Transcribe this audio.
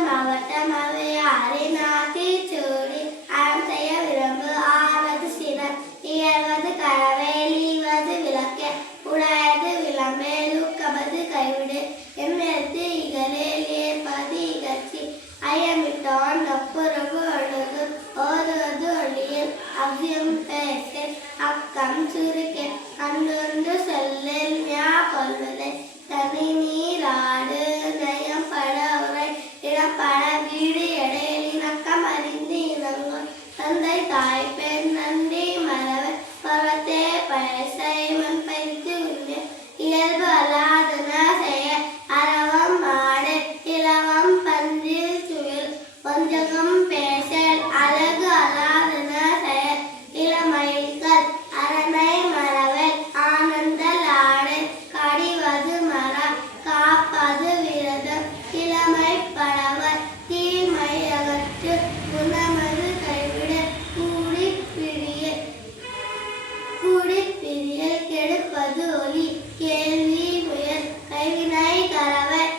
மாவட்டம் அவையாரின் ஆத்திச்சூடி அறம் செய்ய விரும்பு ஆவது சினம் இயல்வது கரவேல் ஈவது விளக்க உடையது விளம்பேல் ஊக்கமது கைவிடு எம்மெழுத்து இகழில் ஏற்பது இகழ்ச்சி ஐயமிட்டோன் நப்புறவு ஒழுகு ஓதுவது ஒளியில் அவ்வியம் பேசில் அக்கம் சுருக்கே அன்னொன்று சொல்லில் ஞா கொள்வதை தனி நீராடு நயம் பட உரை இடப்பட வீடு எடையில் இணக்கம் அறிந்து இணங்கும் தந்தை தாய் பெண் நன்றி மறவர் பருவத்தே பழசை மண் பயிற்சி உண்டு இயல்பு அல்லாதன செய்ய அறவம் மாடு இலவம் பன்றில் சுவில் கொஞ்சகம் பேசல் அழகு அல்லாதன செய்ய இளமயில்கள் அரணை மறவல் ஆனந்தல் ஆடு கடிவது மர காப்பது விரதம் இளமை படவர் தீமை அகற்று குணமது கைவிட கூடிப்பிரியல் கெடுப்பது ஒளி கேள்வி முயல் கைவினை கரவர்